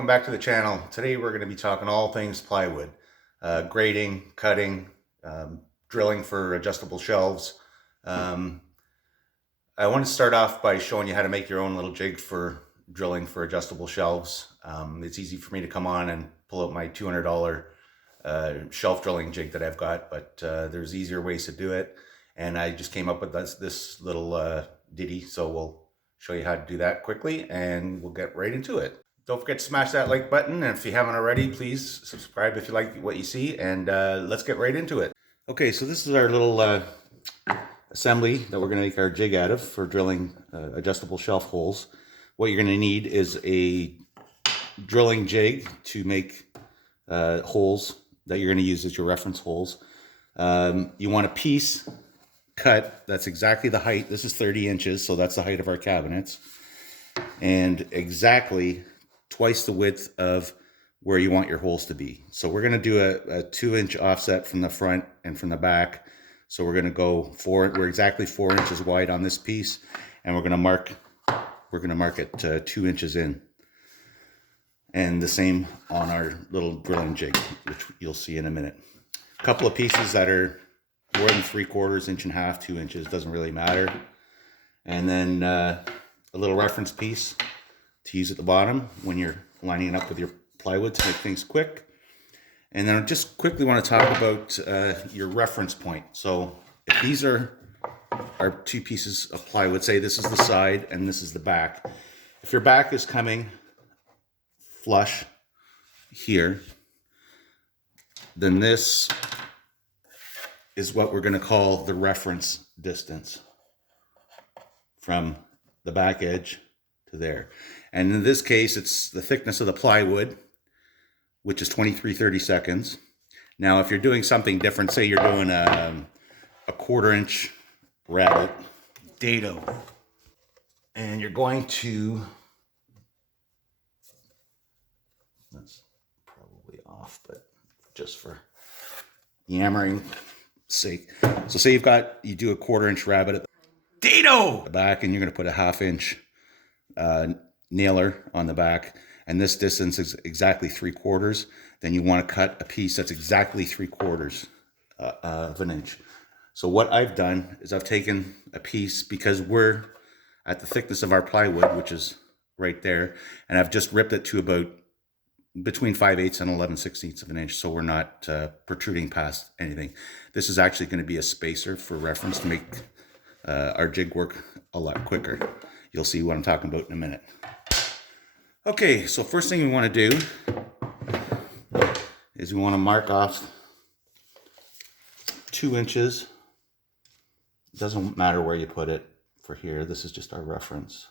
welcome back to the channel. Today we're going to be talking all things plywood, grading, cutting, drilling for adjustable shelves. I want to start off by showing you how to make your own little jig for drilling for adjustable shelves. It's easy for me to come on and pull out my $200 shelf drilling jig that I've got, but there's easier ways to do it. And I just came up with this little ditty, so we'll show you how to do that quickly and we'll get right into it. Don't forget to smash that like button, and if you haven't already, please subscribe if you like what you see, and let's get right into it. Okay, so this is our little assembly that we're going to make our jig out of for drilling adjustable shelf holes. What you're going to need is a drilling jig to make holes that you're going to use as your reference holes. You want a piece cut that's exactly the height. This is 30 inches, so that's the height of our cabinets, and exactly twice the width of where you want your holes to be. So we're going to do a 2-inch offset from the front and from the back. So we're going to go we're exactly 4 inches wide on this piece, and we're going to mark it 2 inches in. And the same on our little drilling jig, which you'll see in a minute. A couple of pieces that are more than 3/4 inch and a half, 2 inches, doesn't really matter. And then a little reference piece to use at the bottom when you're lining it up with your plywood to make things quick. And then I just quickly want to talk about your reference point. So if these are our two pieces of plywood, say this is the side and this is the back. If your back is coming flush here, then this is what we're going to call the reference distance from the back edge to there. And in this case, it's the thickness of the plywood, which is 23/32. Now, if you're doing something different, say you're doing a 1/4 inch rabbet dado, and you're going to, that's probably off, but just for yammering sake. So say you do a 1/4 inch rabbet at the back, and you're going to put a 1/2 inch nailer on the back, and this distance is exactly 3/4, then you want to cut a piece that's exactly 3/4 of an inch. So what I've done is I've taken a piece, because we're at the thickness of our plywood, which is right there, and I've just ripped it to about between 5/8 and 11/16 of an inch, so we're not protruding past anything. This is actually going to be a spacer for reference to make our jig work a lot quicker. You'll see what I'm talking about in a minute. Okay, so first thing we want to do is we want to mark off 2 inches. It doesn't matter where you put it for here. This is just our reference.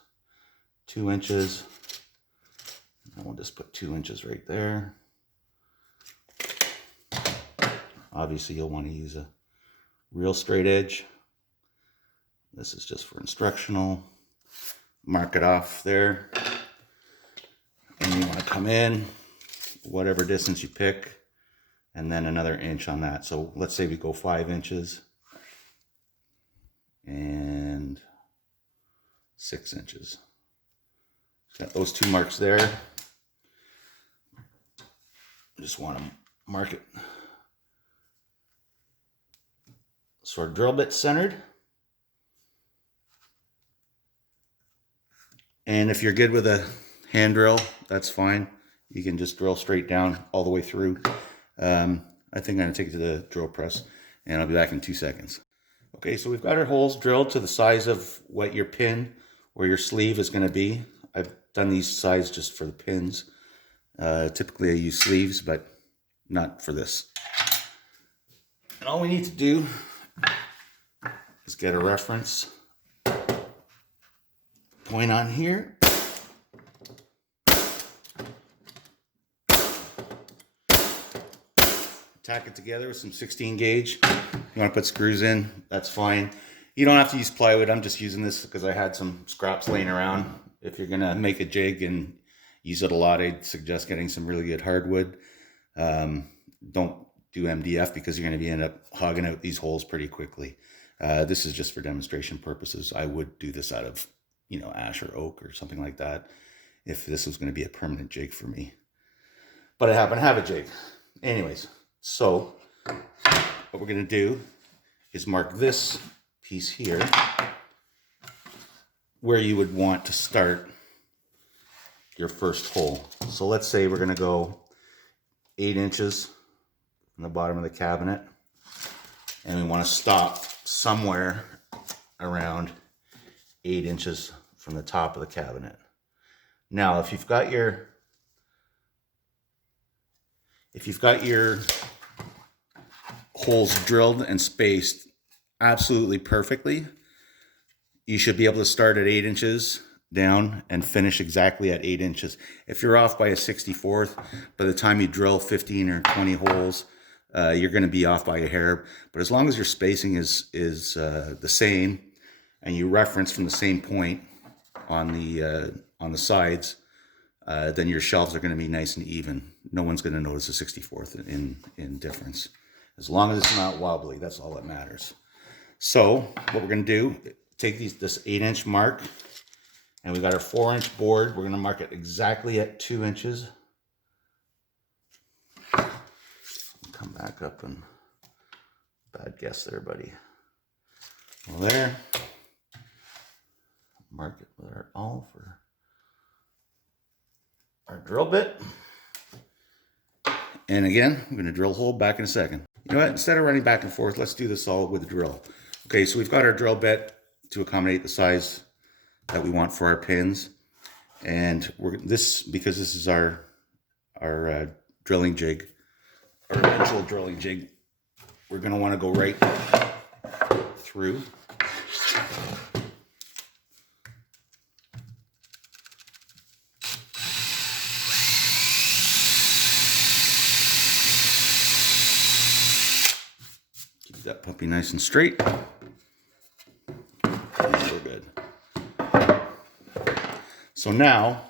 2 inches. And we'll just put 2 inches right there. Obviously, you'll want to use a real straight edge. This is just for instructional. Mark it off there. And you want to come in whatever distance you pick, and then another inch on that. So let's say we go 5 inches and 6 inches. Got those two marks there. Just want to mark it sort of drill bit centered. And if you're good with a hand drill, that's fine. You can just drill straight down all the way through. I think I'm going to take it to the drill press, and I'll be back in 2 seconds. Okay, so we've got our holes drilled to the size of what your pin or your sleeve is going to be. I've done these size just for the pins. Typically I use sleeves, but not for this. And all we need to do is get a reference point on here. Tack it together with some 16 gauge. You want to put screws in, that's fine. You don't have to use plywood. I'm just using this because I had some scraps laying around. If you're going to make a jig and use it a lot, I'd suggest getting some really good hardwood. Don't do MDF because you're going to end up hogging out these holes pretty quickly. This is just for demonstration purposes. I would do this out of, ash or oak or something like that if this was going to be a permanent jig for me. but I happen to have a jig. Anyways, so what we're going to do is mark this piece here where you would want to start your first hole. So let's say we're going to go 8 inches from the bottom of the cabinet, and we want to stop somewhere around 8 inches from the top of the cabinet. Now, if you've got your holes drilled and spaced absolutely perfectly, you should be able to start at 8 inches down and finish exactly at 8 inches. If you're off by a 64th, by the time you drill 15 or 20 holes, you're going to be off by a hair. But as long as your spacing is the same, and you reference from the same point on the sides, then your shelves are going to be nice and even. No one's going to notice a 64th in difference. As long as it's not wobbly, that's all that matters. So what we're going to do, take this 8-inch mark, and we got our 4-inch board. We're going to mark it exactly at 2 inches. Come back up, and bad guess there, buddy. Well, there. Mark it with our awl for our drill bit. And again, I'm going to drill a hole back in a second. You know what? Instead of running back and forth, let's do this all with a drill. Okay, so we've got our drill bit to accommodate the size that we want for our pins. And because this is our drilling jig, our eventual drilling jig, we're going to want to go right through. Keep that puppy nice and straight. And we're good. So now,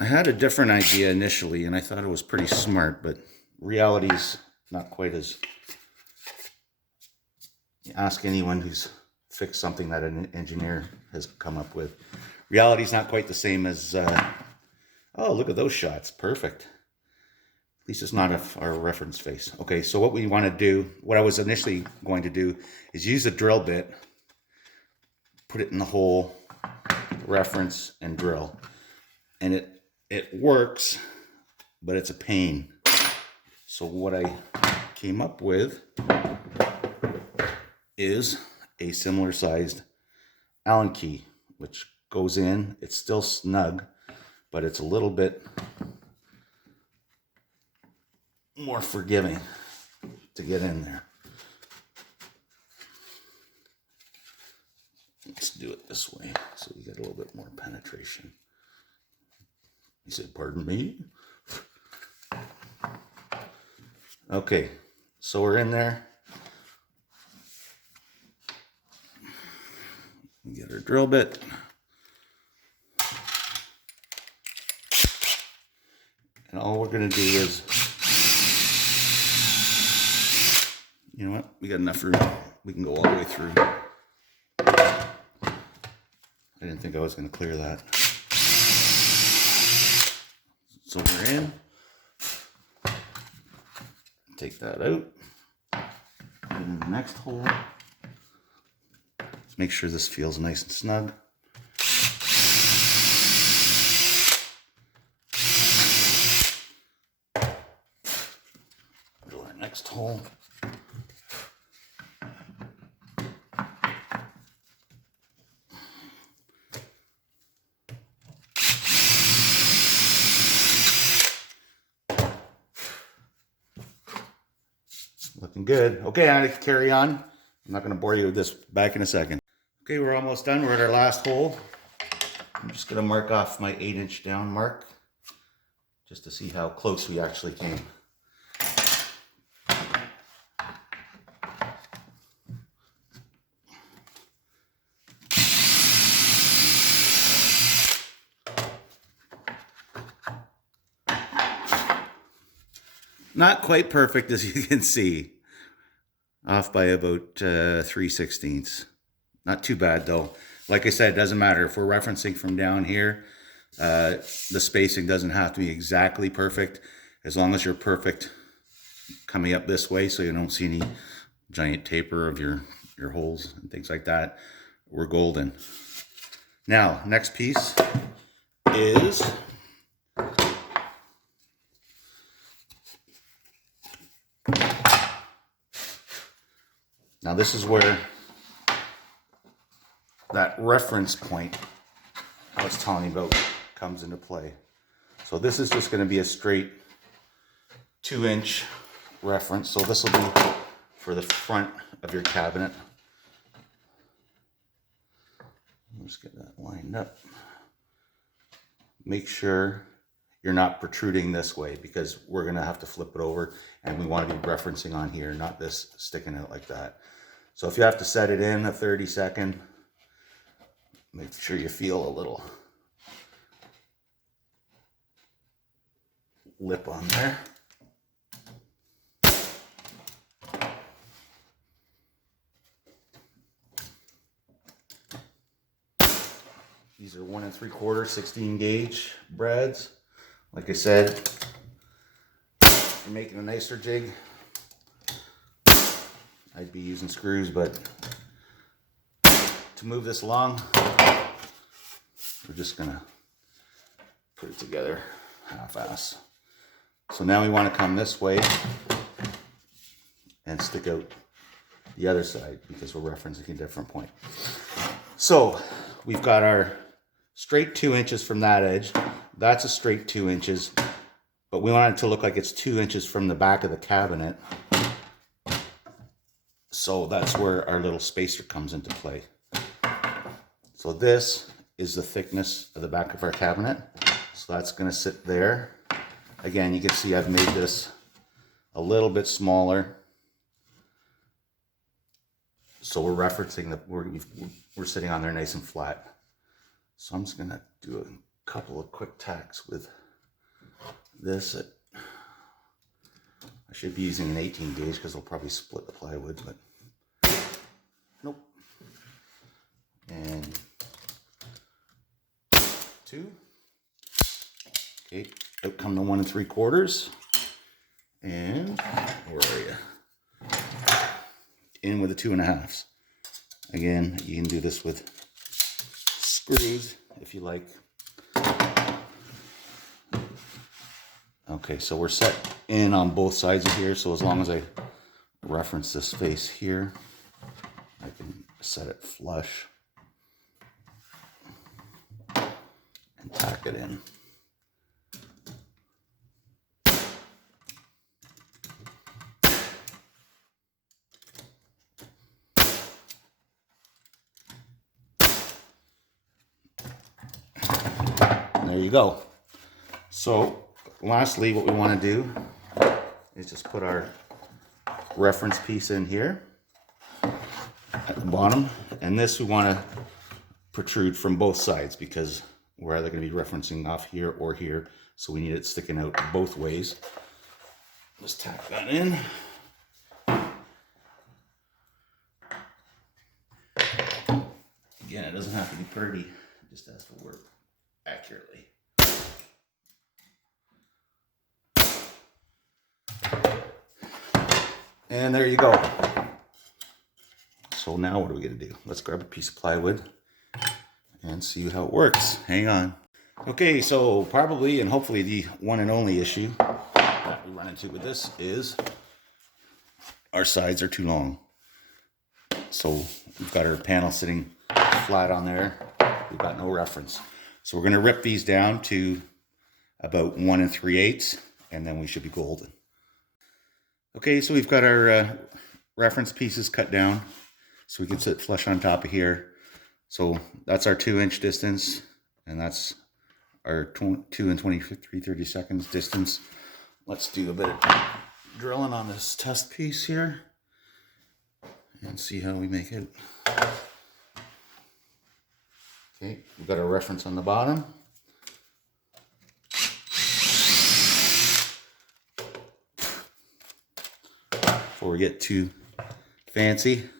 I had a different idea initially, and I thought it was pretty smart, but reality's not quite as... Ask anyone who's fixed something that an engineer has come up with. Reality's not quite the same as... oh, look at those shots. Perfect. At least it's not our reference face. Okay, so what we want to do, what I was initially going to do, is use a drill bit, put it in the hole, reference, and drill. And it works, but it's a pain. So what I came up with is a similar sized Allen key, which goes in. It's still snug, but it's a little bit more forgiving to get in there. Let's do it this way so you get a little bit more penetration. You said, pardon me? Okay, so we're in there. We get our drill bit. And all we're going to do is, you know what? We got enough room. We can go all the way through. I didn't think I was going to clear that. So we're in. Take that out. Put in the next hole. Make sure this feels nice and snug. Drill our next hole. Looking good. Okay, I'm going to carry on. I'm not going to bore you with this. Back in a second. Okay, we're almost done. We're at our last hole. I'm just going to mark off my 8-inch down mark just to see how close we actually came. Not quite perfect, as you can see. Off by about 3/16. Not too bad though. Like I said, it doesn't matter. If we're referencing from down here, The spacing doesn't have to be exactly perfect, as long as you're perfect coming up this way so you don't see any giant taper of your holes and things like that. We're golden. Now, next piece is now this is where that reference point I was telling you about comes into play. So this is just going to be a straight 2-inch reference. So this will be for the front of your cabinet. Let's get that lined up. Make sure you're not protruding this way, because we're going to have to flip it over, and we want to be referencing on here, not this sticking out like that. So if you have to set it in a 30-second, make sure you feel a little lip on there. These are 1 3/4 16 gauge brads. Like I said, if you're making a nicer jig, I'd be using screws, but to move this along, we're just gonna put it together half-ass. So now we want to come this way and stick out the other side, because we're referencing a different point. So we've got our straight 2 inches from that edge. That's a straight 2 inches, but we want it to look like it's 2 inches from the back of the cabinet. So that's where our little spacer comes into play. So this is the thickness of the back of our cabinet. So that's going to sit there. Again, you can see I've made this a little bit smaller. So we're referencing that we're sitting on there nice and flat. So I'm just going to do a couple of quick tacks with this. I should be using an 18 gauge because it'll probably split the plywood, but nope. And 2. Okay, out come the 1 3/4. And where are you? In with the 2 1/2. Again, you can do this with screws if you like. Okay, so we're set in on both sides of here. So as long as I reference this face here, I can set it flush and tack it in. There you go. So lastly, what we want to do is just put our reference piece in here at the bottom, and this we want to protrude from both sides because we're either going to be referencing off here or here, so we need it sticking out both ways. Let's tack that in. Again, it doesn't have to be pretty, it just has to work accurately. And there you go. So now what are we going to do? Let's grab a piece of plywood and see how it works. Hang on. Okay, so probably and hopefully the one and only issue that we run into with this is our sides are too long. So we've got our panel sitting flat on there. We've got no reference. So we're going to rip these down to about 1 3/8, and then we should be golden. Okay, so we've got our reference pieces cut down so we can sit flush on top of here. So that's our 2-inch distance, and that's our 2 and 23/32 distance. Let's do a bit of drilling on this test piece here and see how we make it. Okay, we've got our reference on the bottom. Before we get too fancy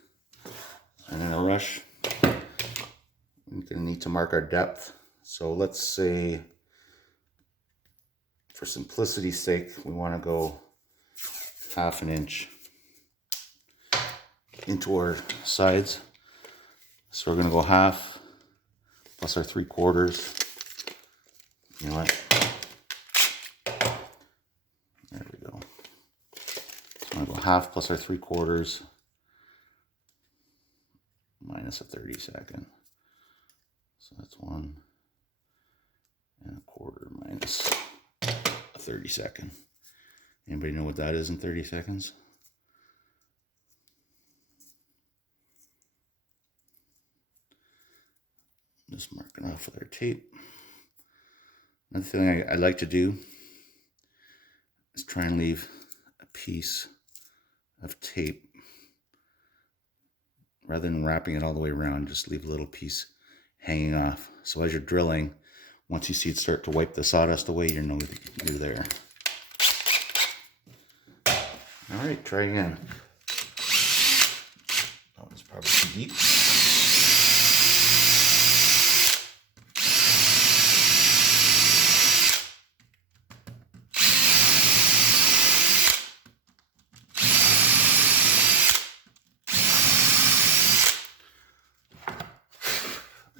and in a rush, we're going to need to mark our depth. So let's say, for simplicity's sake, we want to go 1/2 inch into our sides. So we're going to go 1/2 plus our 3/4. You know what? There we go. So I'm going to go 1/2 plus our 3/4 minus a 32nd. So that's 1 1/4 minus a 32nd. Anybody know what that is in 30 seconds? Just mark it off with our tape. Another thing I like to do is try and leave a piece of tape. Rather than wrapping it all the way around, just leave a little piece hanging off. So as you're drilling, once you see it start to wipe the sawdust away, you know you're there. All right, try again. That one's probably too deep.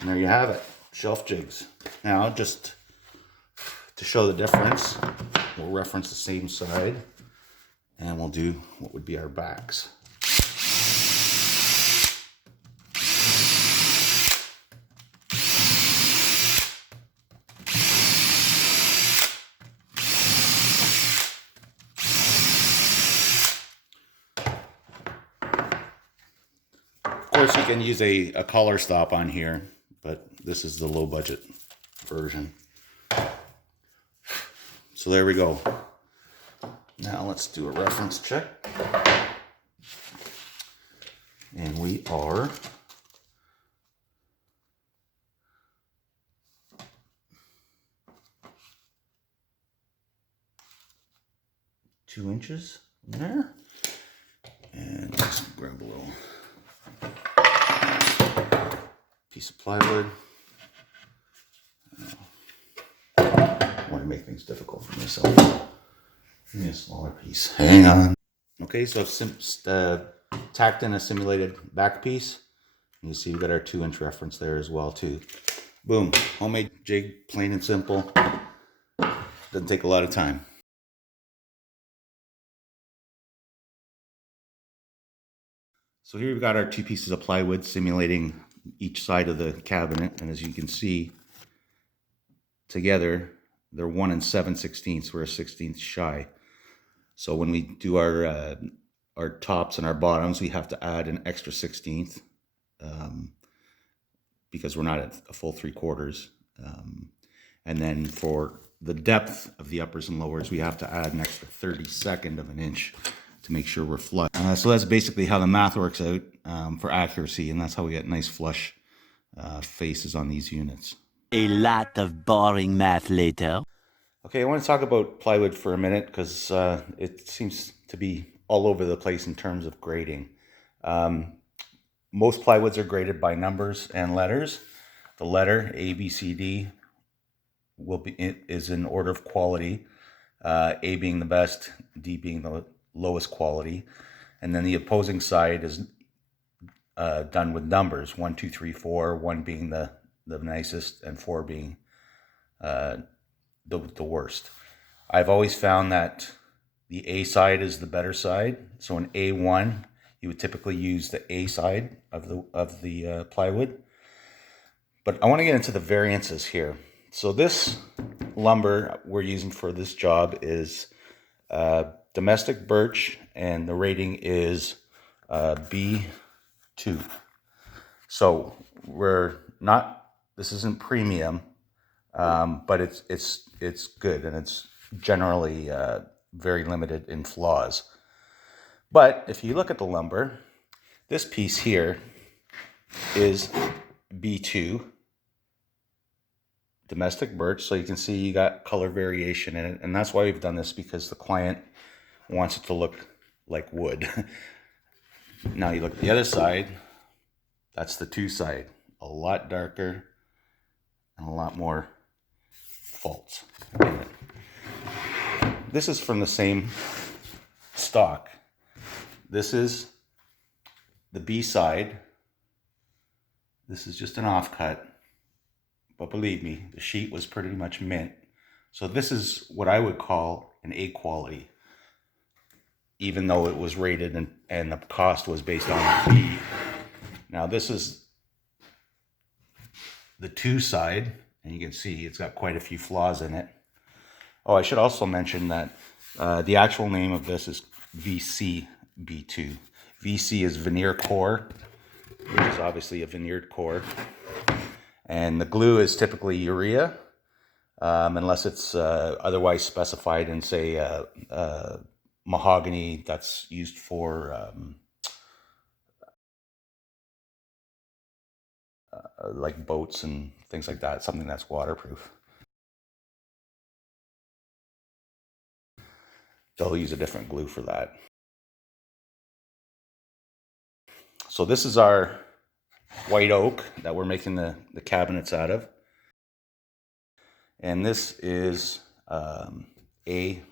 And there you have it, shelf jigs. Now, just to show the difference, we'll reference the same side and we'll do what would be our backs. Of course, you can use a collar stop on here, but this is the low budget version. So there we go. Now let's do a reference check. And we are two inches in there. And let's grab a little piece of plywood. I want to make things difficult for myself. Give me a smaller piece. Hang on. Okay, so I've tacked in a simulated back piece. You see, we've got our 2-inch reference there as well too. Boom, homemade jig, plain and simple. Doesn't take a lot of time. So here we've got our 2 pieces of plywood simulating each side of the cabinet, and as you can see, together they're 1 7/16. We're a 1/16 shy. So when we do our tops and our bottoms, we have to add an extra 1/16 because we're not at a full 3/4. And then for the depth of the uppers and lowers, we have to add an extra 32nd of an inch to make sure we're flush. So that's basically how the math works out for accuracy, and that's how we get nice flush faces on these units. A lot of boring math later. Okay, I want to talk about plywood for a minute because it seems to be all over the place in terms of grading. Most plywoods are graded by numbers and letters. The letter A, B, C, D is in order of quality. A being the best, D being the lowest quality, and then the opposing side is done with numbers: 1, 2, 3, 4. 1 being the nicest, and 4 being the worst. I've always found that the A side is the better side. So in A1, you would typically use the A side of the plywood. But I want to get into the variances here. So this lumber we're using for this job is domestic birch, and the rating is B2. So this isn't premium, but it's good, and it's generally very limited in flaws. But if you look at the lumber, this piece here is B2 domestic birch, so you can see you got color variation in it, and that's why we've done this, because the client wants it to look like wood. Now you look at the other side, that's the 2 side, a lot darker, and a lot more faults in it. This is from the same stock. This is the B side. This is just an offcut, but believe me, the sheet was pretty much mint. So this is what I would call an A quality, even though it was rated and the cost was based on B. Now this is the 2 side, and you can see it's got quite a few flaws in it. Oh, I should also mention that the actual name of this is VC B2. VC is veneer core, which is obviously a veneered core. And the glue is typically urea, unless it's otherwise specified in, say, mahogany that's used for like boats and things like that, something that's waterproof. They'll use a different glue for that. So this is our white oak that we're making the cabinets out of. And this is A2.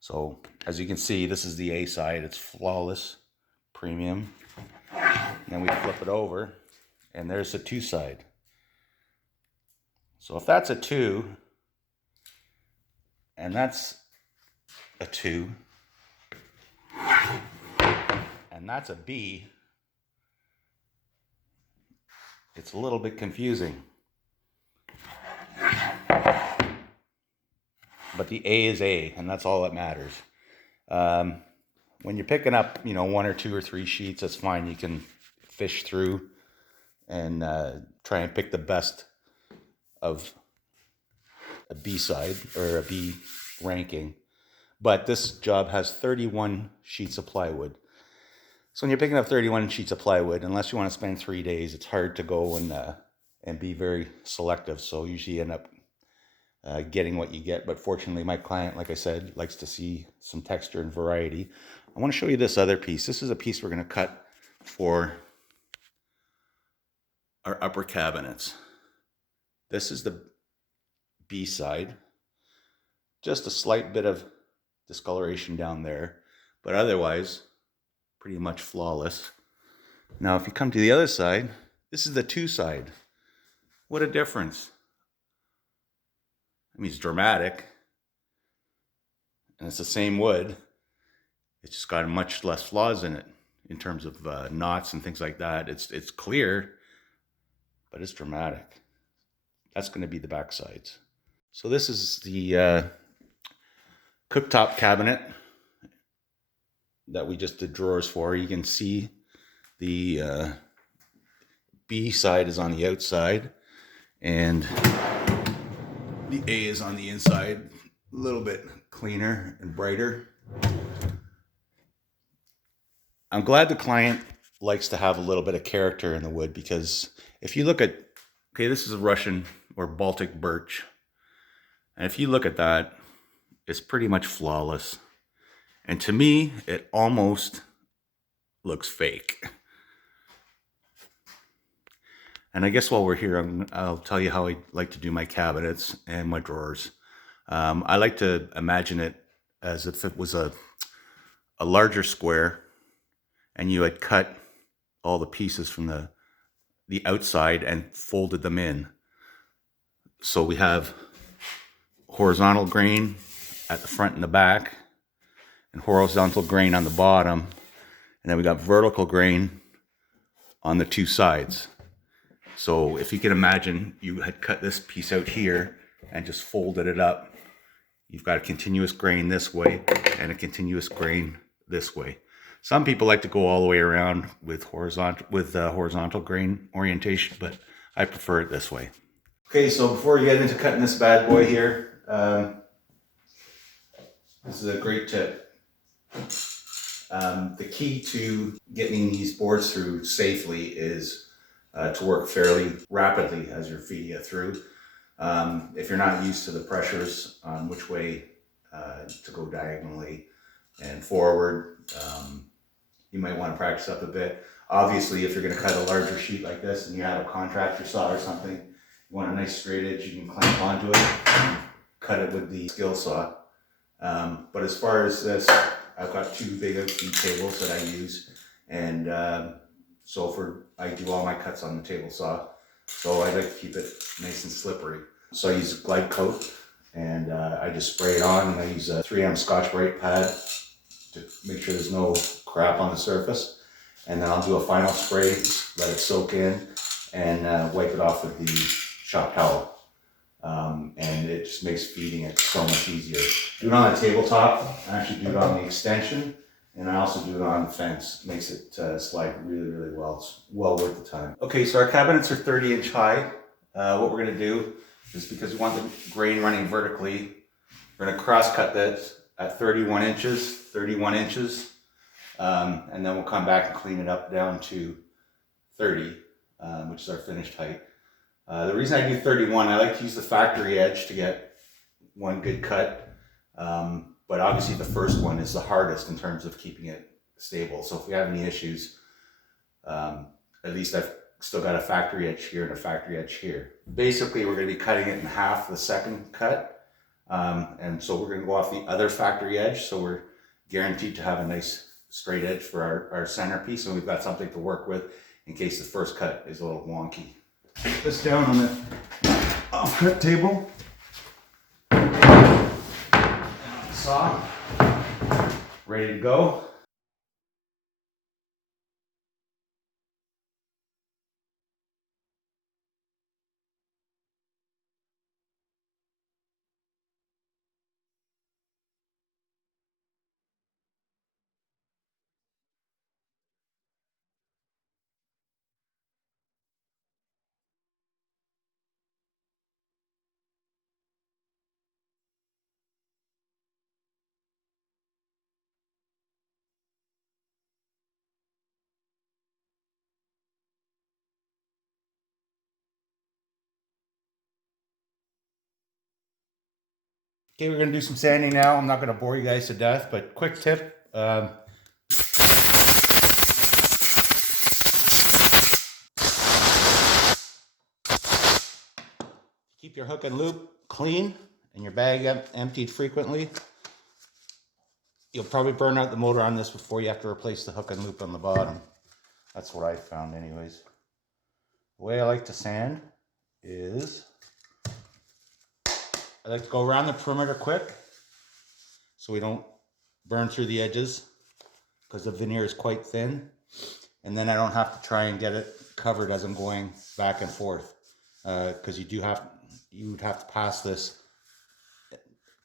So as you can see, this is the A side. It's flawless, premium. And then we flip it over, and there's the 2 side. So if that's a 2, and that's a 2, and that's a B, it's a little bit confusing. But the A is A, and that's all that matters. When you're picking up, 1 or 2 or 3 sheets, that's fine. You can fish through and try and pick the best of a B side or a B ranking. But this job has 31 sheets of plywood. So when you're picking up 31 sheets of plywood, unless you want to spend 3 days, it's hard to go and be very selective. So usually you end up getting what you get. But fortunately, my client, like I said, likes to see some texture and variety. I want to show you this other piece. This is a piece we're going to cut for our upper cabinets. This is the B side. Just a slight bit of discoloration down there, but otherwise pretty much flawless. Now if you come to the other side, this is the 2 side. What a difference. I mean, it's dramatic, and it's the same wood. It's just got much less flaws in it in terms of knots and things like that. It's clear, but it's dramatic. That's going to be the back sides. So this is the cooktop cabinet that we just did drawers for. You can see the B side is on the outside, and the A is on the inside. A little bit cleaner and brighter. I'm glad the client likes to have a little bit of character in the wood, because if you look at, okay, this is a Russian or Baltic birch. And if you look at that, it's pretty much flawless. And to me, it almost looks fake. And I guess while we're here, I'll tell you how I like to do my cabinets and my drawers. I like to imagine it as if it was a larger square, and you had cut all the pieces from the outside and folded them in. So we have horizontal grain at the front and the back, and horizontal grain on the bottom, and then we got vertical grain on the 2 sides. So if you can imagine, you had cut this piece out here and just folded it up. You've got a continuous grain this way and a continuous grain this way. Some people like to go all the way around with horizontal grain orientation, but I prefer it this way. Okay, so before we get into cutting this bad boy here, this is a great tip. The key to getting these boards through safely is to work fairly rapidly as you're feeding it through. If you're not used to the pressures on which way to go diagonally and forward, you might want to practice up a bit. Obviously, if you're going to cut a larger sheet like this and you have a contractor saw or something, you want a nice straight edge, you can clamp onto it and cut it with the skill saw. But as far as this, I've got two big feed tables that I use, and so I do all my cuts on the table saw. So I like to keep it nice and slippery. So I use a glide coat, and I just spray it on, and I use a 3M Scotch-Brite pad to make sure there's no crap on the surface. And then I'll do a final spray, let it soak in, and wipe it off with the shop towel. And it just makes feeding it so much easier. Do it on the tabletop, I actually do it on the extension, and I also do it on the fence. It makes it slide really, really well. It's well worth the time. Okay, so our cabinets are 30-inch high. What we're gonna do is, because we want the grain running vertically, we're gonna cross cut this at 31 inches, and then we'll come back and clean it up down to 30, which is our finished height. The reason I do 31, I like to use the factory edge to get one good cut, but obviously the first one is the hardest in terms of keeping it stable. So if we have any issues, at least I've still got a factory edge here and a factory edge here. Basically, we're going to be cutting it in half the second cut, and so we're going to go off the other factory edge, so we're guaranteed to have a nice straight edge for our centerpiece, and we've got something to work with in case the first cut is a little wonky. Put this down on the off-cut table. Saw, ready to go. Okay, we're going to do some sanding now. I'm not going to bore you guys to death, but quick tip. Keep your hook and loop clean and your bag emptied frequently. You'll probably burn out the motor on this before you have to replace the hook and loop on the bottom. That's what I found anyways. The way I like to sand is I like to go around the perimeter quick so we don't burn through the edges because the veneer is quite thin, and then I don't have to try and get it covered as I'm going back and forth, because you would have to pass this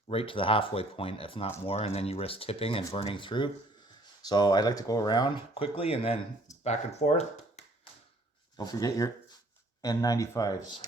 right to the halfway point, if not more, and then you risk tipping and burning through. So I like to go around quickly and then back and forth. Don't forget your N95s.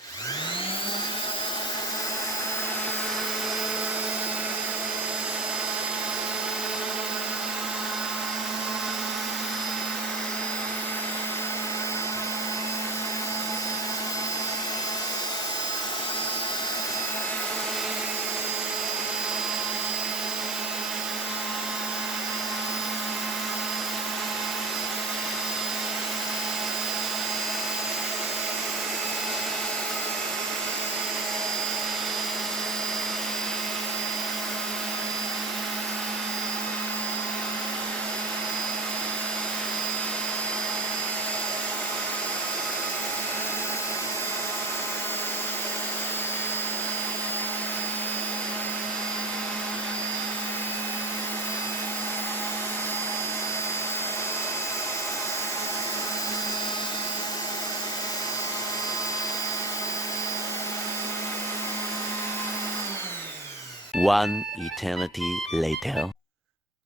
One eternity later.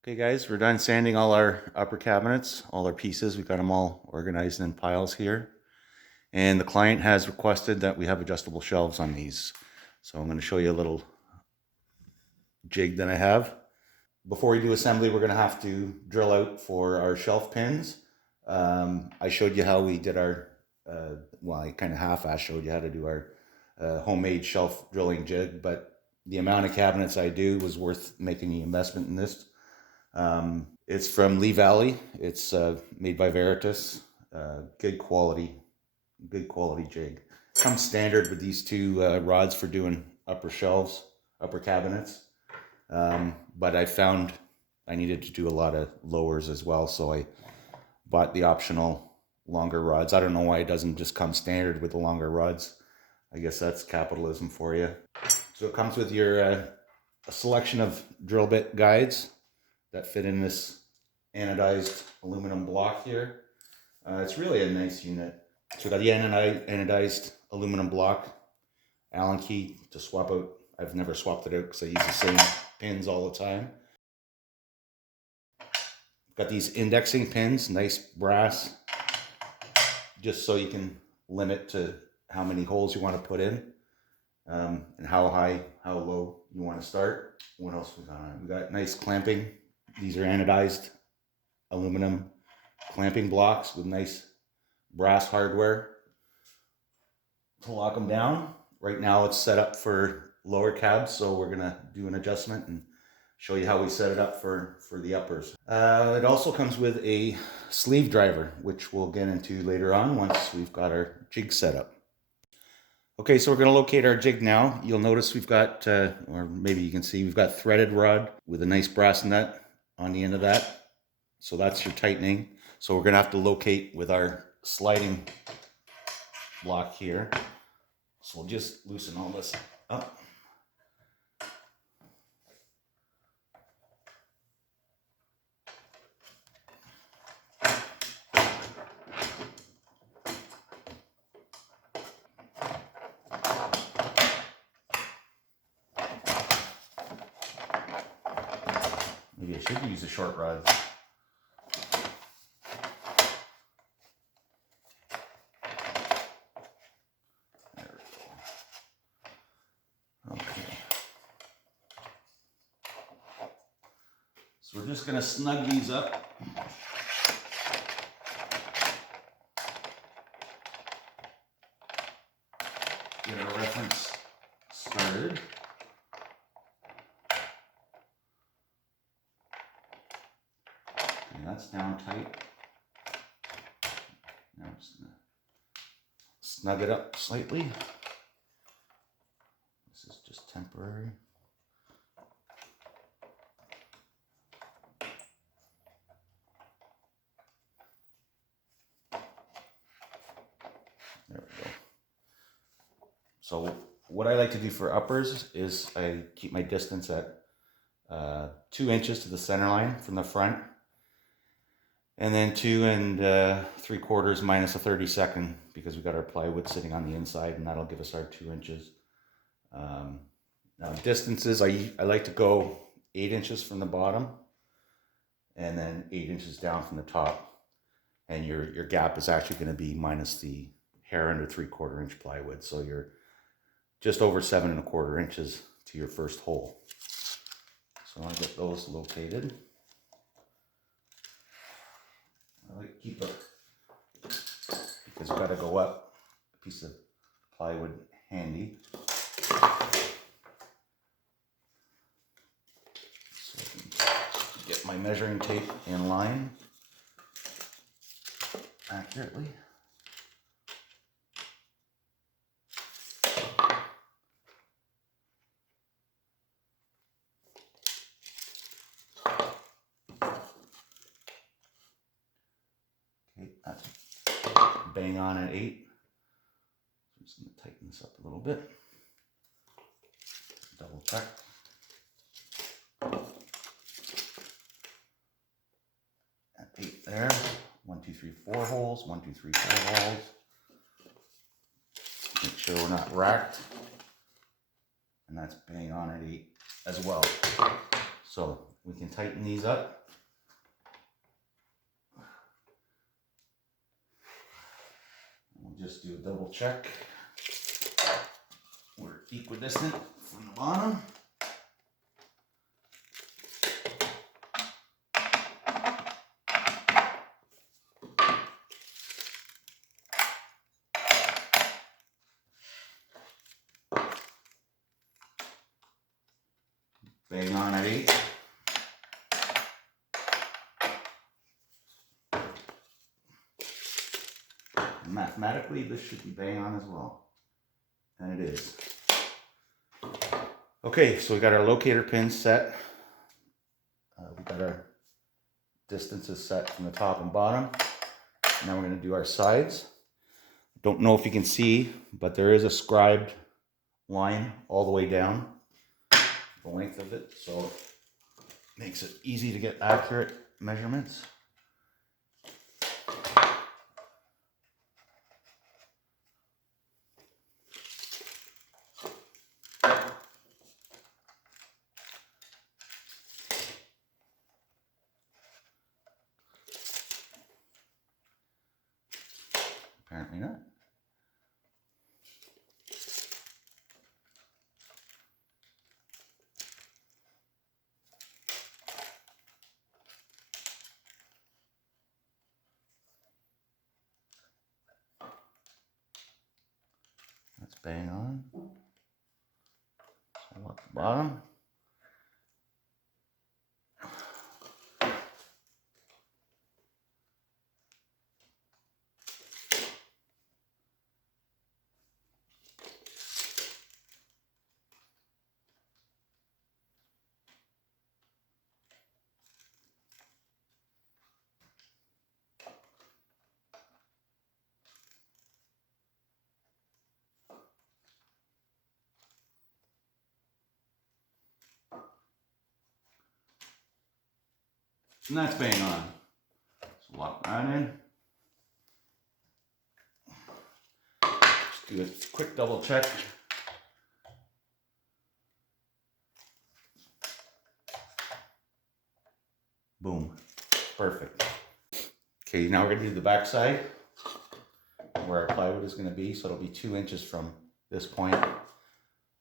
Okay guys, we're done sanding all our upper cabinets, all our pieces. We've got them all organized in piles here. And the client has requested that we have adjustable shelves on these. So I'm going to show you a little jig that I have. Before we do assembly, we're going to have to drill out for our shelf pins. I showed you how we did our, well, I kind of half-assed showed you how to do our homemade shelf drilling jig, but the amount of cabinets I do was worth making the investment in this. It's from Lee Valley. It's made by Veritas. Good quality jig. Comes standard with these two rods for doing upper shelves, upper cabinets. But I found I needed to do a lot of lowers as well, so I bought the optional longer rods. I don't know why it doesn't just come standard with the longer rods. I guess that's capitalism for you. So it comes with your a selection of drill bit guides that fit in this anodized aluminum block here. It's really a nice unit. So we got the anodized aluminum block, Allen key to swap out. I've never swapped it out because I use the same pins all the time. Got these indexing pins, nice brass, just so you can limit to how many holes you want to put in, and how high, how low you want to start. What else we got? We got nice clamping. These are anodized aluminum clamping blocks with nice brass hardware to lock them down. Right now it's set up for lower cabs, so we're gonna do an adjustment and show you how we set it up for the uppers. It also comes with a sleeve driver, which we'll get into later on once we've got our jig set up. Okay, so we're going to locate our jig now. You'll notice we've got, or maybe you can see, we've got threaded rod with a nice brass nut on the end of that. So that's your tightening. So we're going to have to locate with our sliding block here. So we'll just loosen all this up. Maybe I should use a short rod. There we go. Okay. So we're just going to snug these up. Get our reference started. That's down tight. Now I'm just going to snug it up slightly. This is just temporary. There we go. So what I like to do for uppers is I keep my distance at 2 inches to the center line from the front. And then 2 3/4 minus a 32nd, because we got our plywood sitting on the inside, and that'll give us our 2 inches. Now distances, I like to go 8 inches from the bottom, and then 8 inches down from the top. And your gap is actually going to be minus the hair under 3/4 inch plywood, so you're just over 7 1/4 inches to your first hole. So I want to get those located. I like to keep it, because you've got to go up, a piece of plywood handy. So I can get my measuring tape in line accurately. Okay, that's bang on at 8. I'm just going to tighten this up a little bit. Double check. At 8 there. 1, 2, 3, 4 holes. 1, 2, 3, 4 holes. Make sure we're not racked. And that's bang on at 8 as well. So we can tighten these up. We'll just do a double check. We're equidistant from the bottom. Bang on at 8. Mathematically, this should be bang on as well. And it is. Okay, so we got our locator pins set. We got our distances set from the top and bottom. Now we're going to do our sides. Don't know if you can see, but there is a scribed line all the way down the length of it, so it makes it easy to get accurate measurements. Apparently not. That's bang on. So at the bottom. And that's bang on. So lock that in. Just do a quick double check. Boom. Perfect. Okay, now we're going to do the back side where our plywood is going to be. So it'll be 2 inches from this point,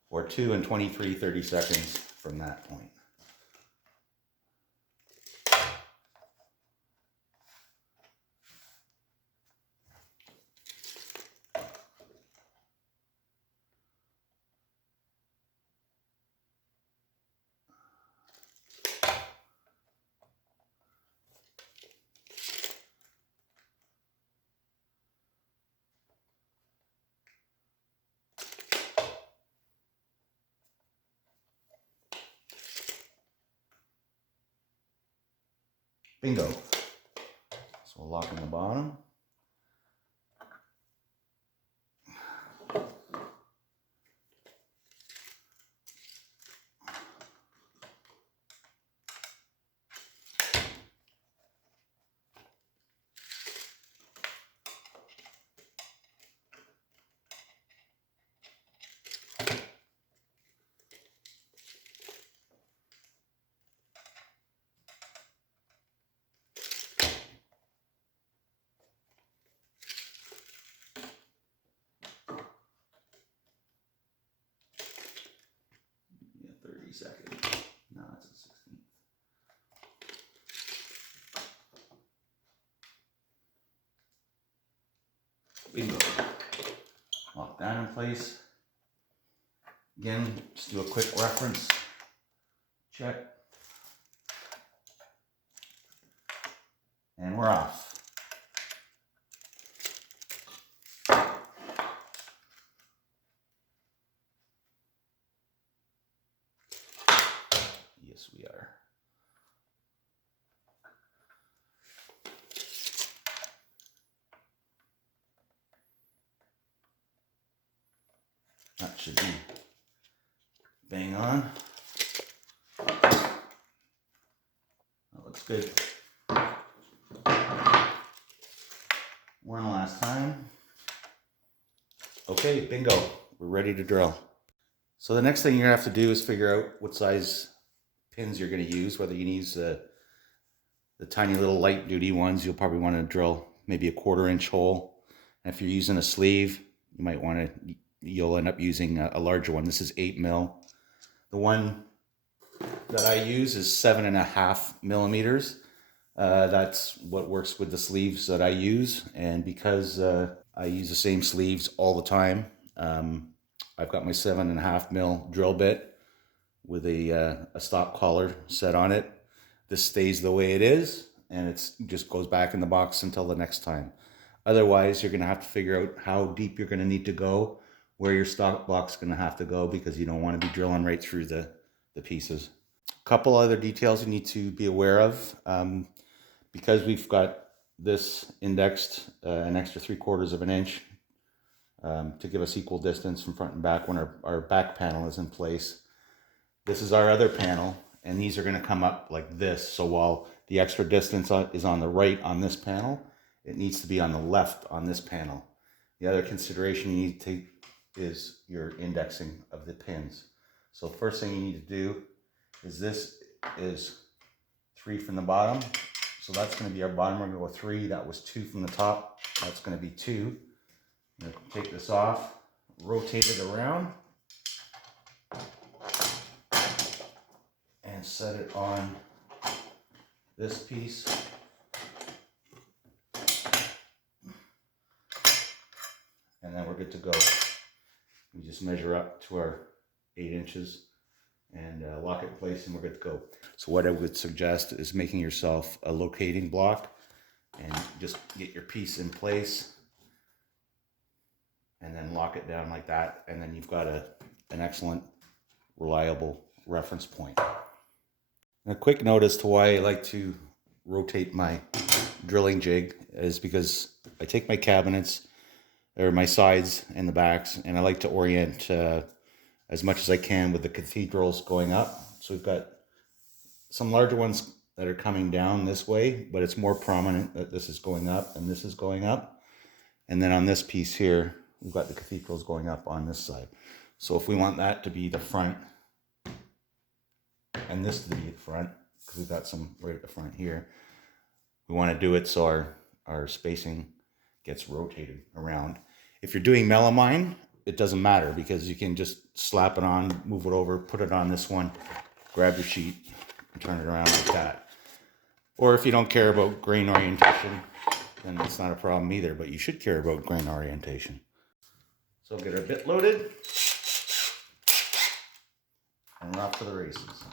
or 2 and 23/32 from that point. Bingo. So we'll lock in the bottom. Yeah, 30 seconds. No, it's a 16th. Bingo. Lock that in place. Again, just do a quick reference check. And we're off. Yes, we are. That should be bang on. That looks good. One last time. Okay, bingo. We're ready to drill. So the next thing you're gonna have to do is figure out what size pins you're gonna use, whether you use the tiny little light duty ones. You'll probably want to drill maybe a 1/4 inch hole. And if you're using a sleeve, you might want to, you'll end up using a larger one. This is 8 mil. The one that I use is 7.5 millimeters. That's what works with the sleeves that I use. And because I use the same sleeves all the time, I've got my 7.5 mil drill bit with a stop collar set on it. This stays the way it is, and it just goes back in the box until the next time. Otherwise, you're going to have to figure out how deep you're going to need to go, where your stock block's going to have to go, because you don't want to be drilling right through the pieces. A couple other details you need to be aware of. Because we've got this indexed an extra 3/4 of an inch to give us equal distance from front and back when our back panel is in place. This is our other panel, and these are going to come up like this. So while the extra distance is on the right on this panel, it needs to be on the left on this panel. The other consideration you need to take is your indexing of the pins. So first thing you need to do is this is 3 from the bottom. So that's going to be our bottom. We're going to go 3. That was 2 from the top. That's going to be 2. I'm going to take this off, rotate it around, and set it on this piece. And then we're good to go. We just measure up to our 8 inches and lock it in place, and we're good to go. So what I would suggest is making yourself a locating block and just get your piece in place and then lock it down like that, and then you've got an excellent, reliable reference point. And a quick note as to why I like to rotate my drilling jig is because I take my cabinets, or my sides and the backs, and I like to orient as much as I can with the cathedrals going up. So we've got some larger ones that are coming down this way, but it's more prominent that this is going up and this is going up. And then on this piece here, we've got the cathedrals going up on this side. So if we want that to be the front and this to be the front, because we've got some right at the front here, we want to do it so our spacing gets rotated around. If you're doing melamine, it doesn't matter, because you can just slap it on, move it over, put it on this one, grab your sheet, and turn it around like that. Or if you don't care about grain orientation, then it's not a problem either, but you should care about grain orientation. So get our bit loaded, and we're off to the races.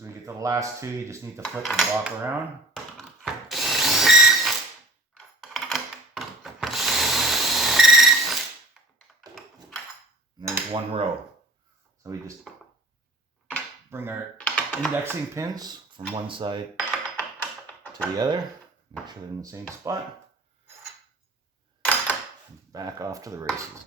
So we get to the last 2, you just need to flip the block around. And there's 1 row. So we just bring our indexing pins from one side to the other. Make sure they're in the same spot. And back off to the races.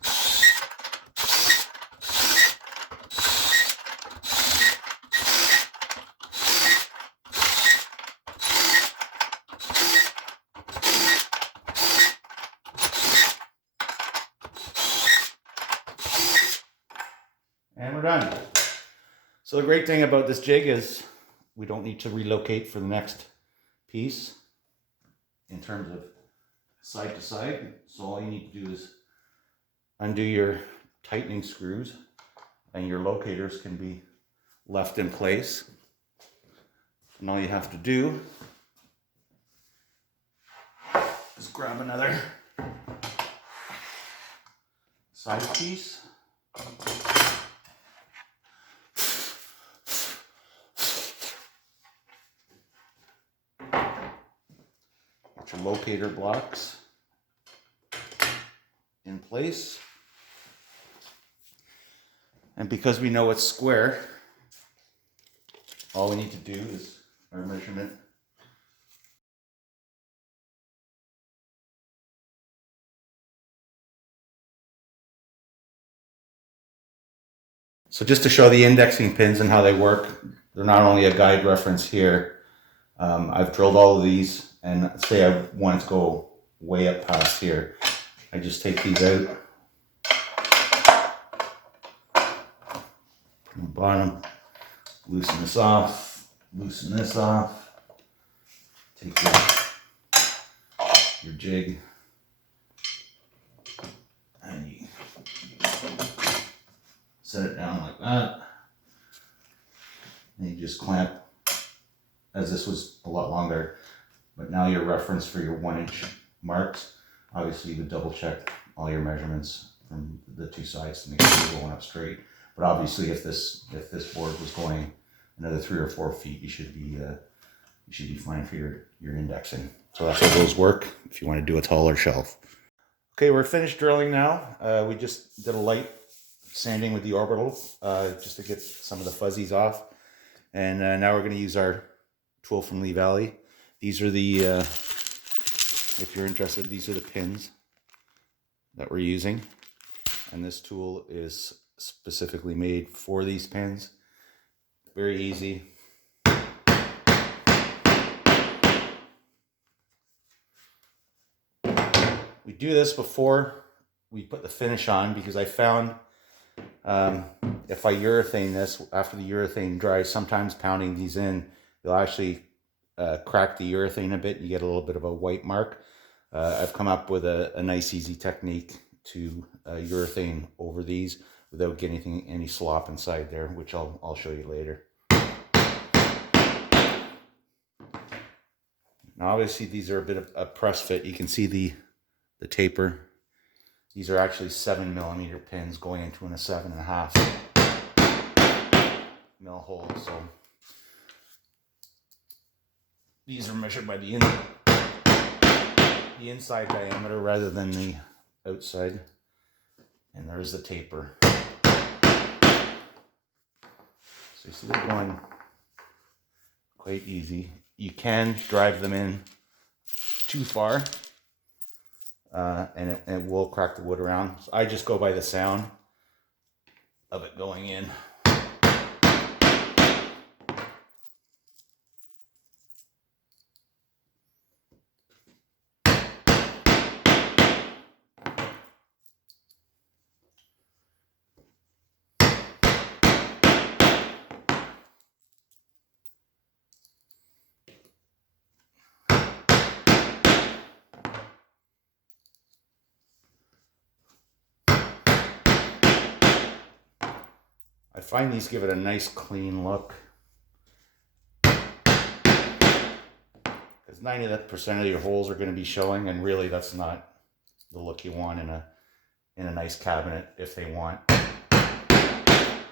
And we're done. So the great thing about this jig is we don't need to relocate for the next piece in terms of side to side. So all you need to do is undo your tightening screws, and your locators can be left in place. And all you have to do is grab another side piece. Get your locator blocks in place. And because we know it's square, all we need to do is our measurement. So just to show the indexing pins and how they work, they're not only a guide reference here. I've drilled all of these And say I want it to go way up past here, I just take these out from the bottom, loosen this off, loosen this off, take your jig, and you set it down like that, and you just clamp, as this was a lot longer, but now your reference for your 1-inch marks, obviously you would double check all your measurements from the two sides to make sure you're going up straight. But obviously if this board was going another 3 or 4 feet, you should be fine for your indexing. So that's how those work if you want to do a taller shelf. Okay, we're finished drilling now. We just did a light sanding with the orbital just to get some of the fuzzies off. And now we're going to use our tool from Lee Valley. These are the, if you're interested, these are the pins that we're using. And this tool is specifically made for these pins. Very easy. We do this before we put the finish on because I found if I urethane this, after the urethane dries, sometimes pounding these in, you'll actually crack the urethane a bit. You get a little bit of a white mark. I've come up with a nice easy technique to urethane over these without getting any slop inside there, which I'll show you later. Now obviously these are a bit of a press fit. You can see the taper. These are actually 7mm pins going into a 7.5 mil hole. So these are measured by the inside diameter rather than the outside. And there's the taper. So you see they're going quite easy. You can drive them in too far. And it will crack the wood around. So I just go by the sound of it going in. I find these give it a nice clean look, because 90% of your holes are going to be showing, and really that's not the look you want in a nice cabinet if they want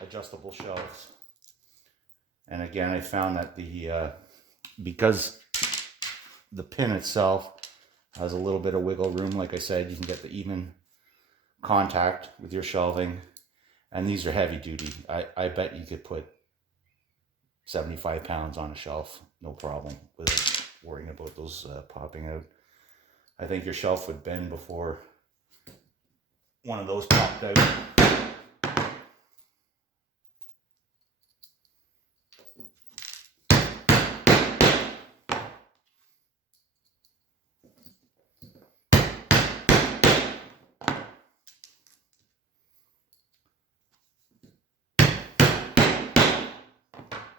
adjustable shelves. And again, I found that because the pin itself has a little bit of wiggle room, like I said, you can get the even contact with your shelving. And these are heavy duty. I bet you could put 75 pounds on a shelf, no problem, without worrying about those popping out. I think your shelf would bend before one of those popped out.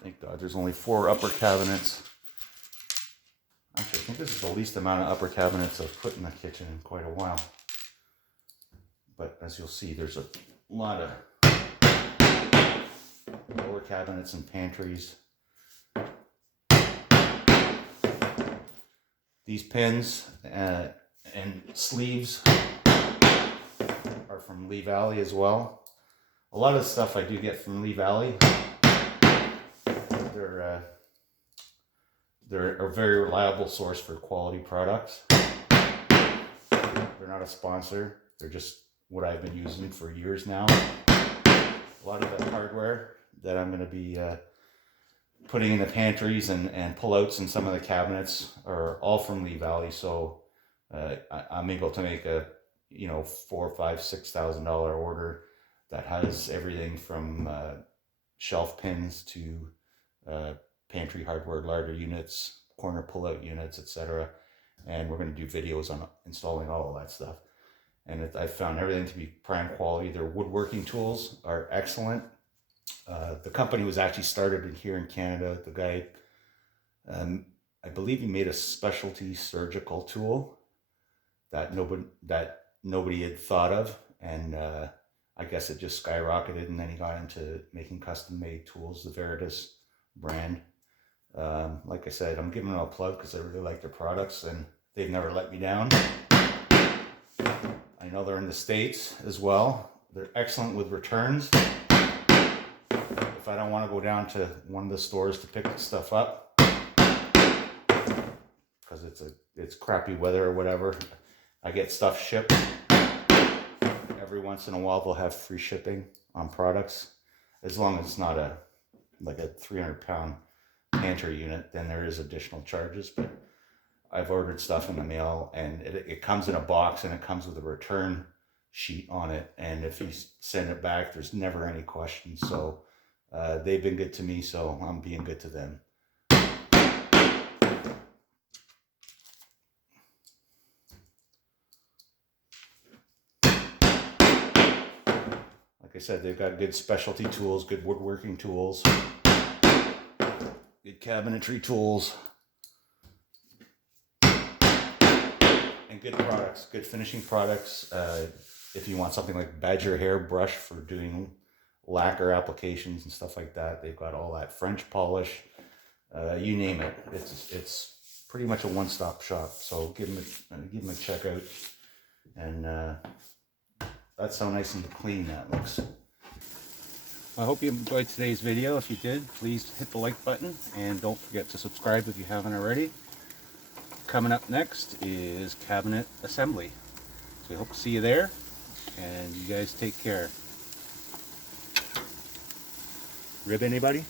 Thank God there's only 4 upper cabinets. Actually, I think this is the least amount of upper cabinets I've put in the kitchen in quite a while. But as you'll see, there's a lot of lower cabinets and pantries. These pins and sleeves are from Lee Valley as well. A lot of the stuff I do get from Lee Valley. They're a very reliable source for quality products. They're not a sponsor. They're just what I've been using for years now. A lot of the hardware that I'm going to be putting in the pantries and pullouts in some of the cabinets are all from Lee Valley. So I'm able to make a $4,000, $5,000, $6,000 order that has everything from shelf pins to pantry hardware larder units, corner pull-out units, etc. And we're going to do videos on installing all of that stuff. And I found everything to be prime quality. Their woodworking tools are excellent. The company was actually started here in Canada. The guy, I believe he made a specialty surgical tool that nobody had thought of, and I guess it just skyrocketed, and then he got into making custom-made tools, the Veritas brand. Like I said, I'm giving them a plug because I really like their products, and they've never let me down. I know they're in the States as well. They're excellent with returns. If I don't want to go down to one of the stores to pick the stuff up, because it's crappy weather or whatever, I get stuff shipped. Every once in a while they'll have free shipping on products, as long as it's not like a 300-pound pantry unit. Then there is additional charges, but I've ordered stuff in the mail, and it comes in a box, and it comes with a return sheet on it, and if you send it back, there's never any questions. So they've been good to me, so I'm being good to them. Like I said, they've got good specialty tools, good woodworking tools, good cabinetry tools, and good products, good finishing products. If you want something like Badger hair brush for doing lacquer applications and stuff like that, they've got all that. French polish, you name it. It's pretty much a one-stop shop. So give them a check out, and that's how nice and clean that looks. I hope you enjoyed today's video. If you did, please hit the like button, and don't forget to subscribe if you haven't already. Coming up next is cabinet assembly. So we hope to see you there, and you guys take care. Rib anybody?